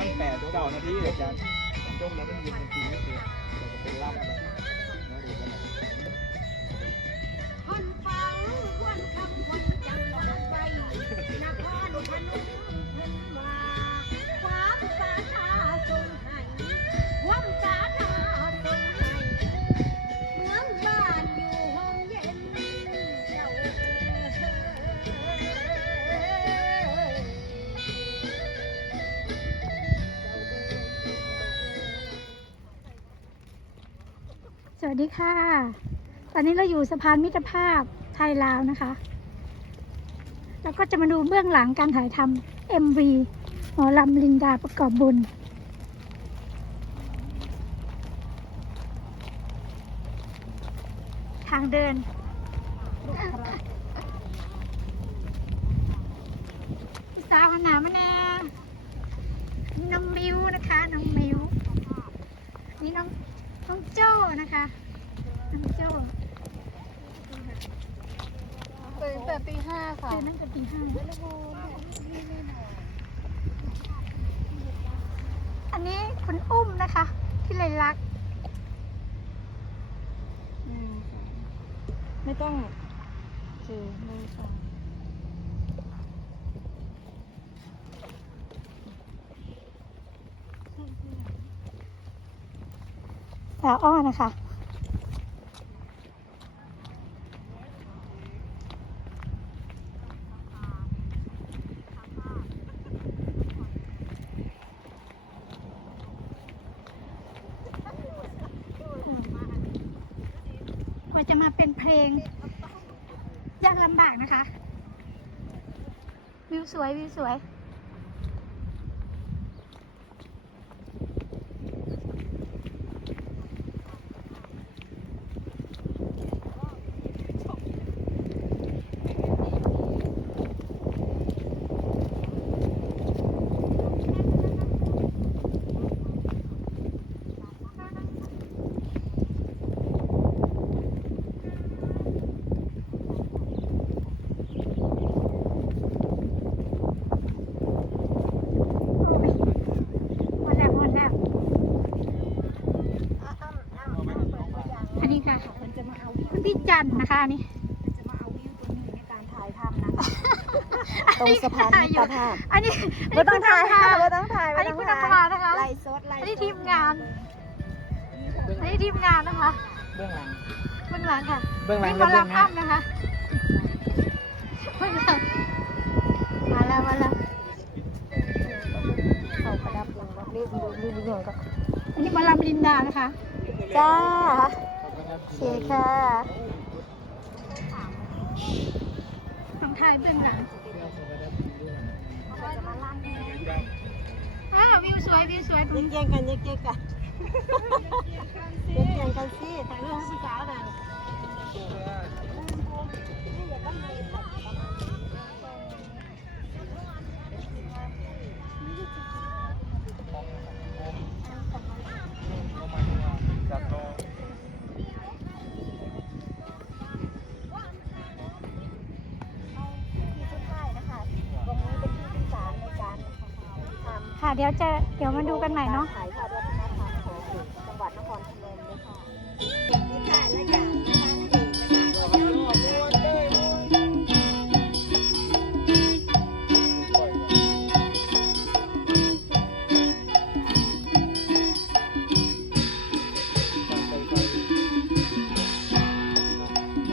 มันแปดตัวเก่านาทีอาจารย์จงแล้วมันยืนจริงๆก็คือจะเป็นล่ำไปนะดูกันนะคนฟัง วัสดีค่ะ ตอนนี้เราอยู่สะพานมิตรภาพไทยลาวนะคะ แล้วก็จะมาดูเบื้องหลังการถ่ายทำ MV หมอลำลินดาประกอบบุญ ทางเดิน สาวขนาดมาแน่น้องมิวนะคะ น้องมิวนี่น้องน้องโจ้นะคะ น้องโจ้ตื่นแต่ตีห้าค่ะเจอนั่งแต่ตีห้าอันนี้คุณอุ้มนะคะ ที่เลยรัก ไม่ต้องถือมือค่ะสาวอ้อนะคะ กว่าจะมา เองยากลำบากนะคะ วิวสวยวิวสวย หมดแล้วหมดแล้ว อันนี้ค่ะ มันจะมาเอา คุณพี่ จันทร์นะคะอันนี้มันจะมาเอาวิวตัวนี้ในการถ่ายทำนะคะตรงสะพานมิตรภาพ อันนี้ไม่ต้องถ่ายค่ะค่ะไม่ต้องถ่ายอันนี้คุณธรรมดานะคะไล่สดไล่อันนี้ทีมงานอันนี้ทีมงานนะคะ เบื้องหลัง เบื้องหลังค่ะ เบื้องหลังนี่และมาเบื้องลำหน้าอ้ำนะคะเบื้องหลังมาแล้วมาแล้วเขาประดับลงบอกรีบดูรีบดูก็อันนี้หมาลำลินดานะคะ จ้า โอเคค่ะต้องถ่ายเบื้องหลังจะมาลั่นอ้าววิวสวยวิวสวยตรงแย่งกันแย่งกันแย่งกันสิถ่ายรูปให้พี่สาวหน่อย เดี๋ยวจะเดี๋ยวมาดูกันใหม่เนาะ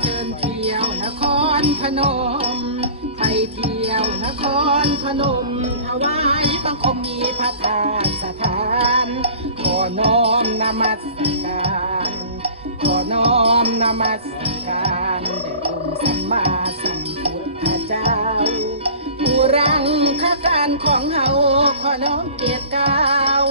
เชิญเที่ยวนครพนมไปที่ นครพนมถวายบังคมมีพระธาตุสถาน ขอน้อมนมัสการ ขอน้อมนมัสการแด่องค์สัมมาสัมพุทธเจ้า ผู้รังคาการของเฮาขอน้อมเกียรติเก้าว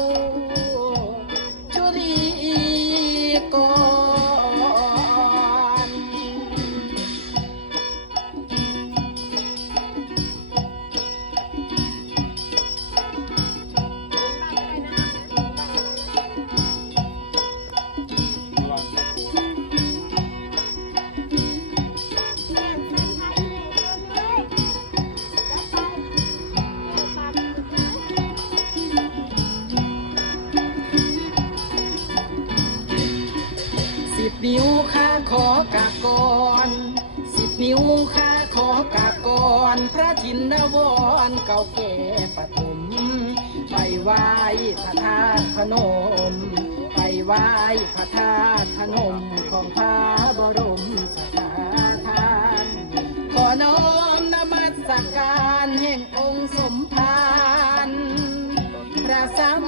สิบนิ้วข้าขอกากกรสิบนิ้วข้าขอกากกรพระจินดาวรเก่าแก่ปฐมไปไหว้พระธาตุพนม ไปไหว้พระธาตุพนมของพระบรมสถาทานขอน้อมนมัสการแห่งองค์สมภารพระสัม